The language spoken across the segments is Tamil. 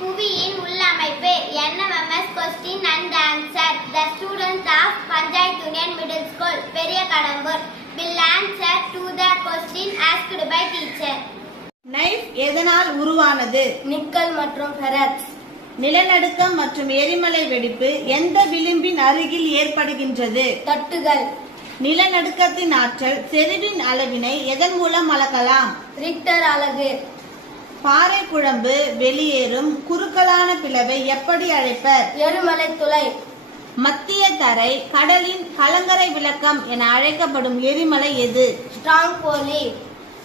புவியின் உள்ளமைப்பு NMS question and answer. The students of Panchayat Union Middle School, Periyakadambur, will answer to the question asked by teacher. Knife எதனால் உருவானது? நிக்கல் மற்றும் ஃபெரட்ஸ். நிலநடுக்கம் மற்றும் எரிமலை வெடிப்பு எந்த விளிம்பின் அருகில் ஏற்படுகின்றது? தட்டுகள். நிலநடுக்கத்தின் ஆற்றல் செறிவின் அளவினை எதன் மூலம் அளக்கலாம்? ரிக்டர் அலகு. பாறை குழம்பு வெளியேறும் குறுக்கலான பிளவை எப்படி அழைப்பர்? எரிமலை துளை. மத்திய தரை கடலின் கலங்கரை விளக்கம் என அழைக்கப்படும் எரிமலை எது? ஸ்ட்ராங்போலி.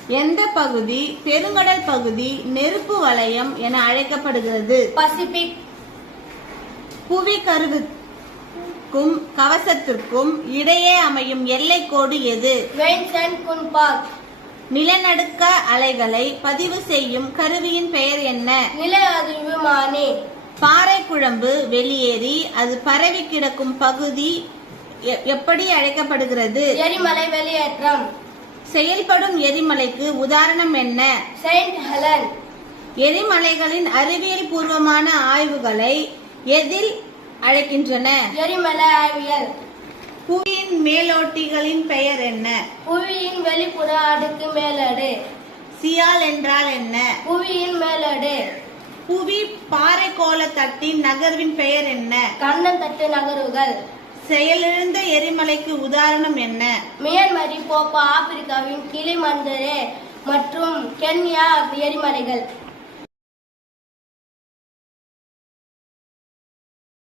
எந்த பகுதி பெருங்கடல் பகுதி நெருப்பு வலயம் என அழைக்கப்படுகிறது? பசிபிக். புவி கருவுக்கும் கவசத்திற்கும் இடையே அமையும் எல்லை கோடு எது? வெயின்சென்ட் குன்பாக். நிலநடுக்க அலைகளை பதிவு செய்யும் கருவியின் பெயர் என்ன? நில அதிர்வுமானி. பாறை குழம்பு வெளியேறி அது பரவி கிடக்கும் பகுதி எப்படி அழைக்கப்படுகிறது? எரிமலை வெளியேற்றம். செயல்படும் எரிமலைக்கு உதாரணம் என்ன? Saint Helen. எரிமலைகளின் அறிவியல் பூர்வமான ஆய்வுகளை எதில் அழைக்கின்றன? எரிமலை ஆய்வியல். புவியின் மேலோட்டிகளின் பெயர் என்ன? புவியின் வெளிப்புற அடுக்கு மேலடு. சியால் என்றால் என்ன? புவியின் மேலடு. புவி பாறைக்கோள தட்டின் நகர்வின் பெயர் என்ன? கண்டந்தட்டு நகர்வுகள். செயலிழந்த எரிமலைக்கு உதாரணம் என்ன? மியான்மர், போப்பா, ஆப்பிரிக்காவின் கிளிமந்தரே மற்றும் கென்யா எரிமலைகள்.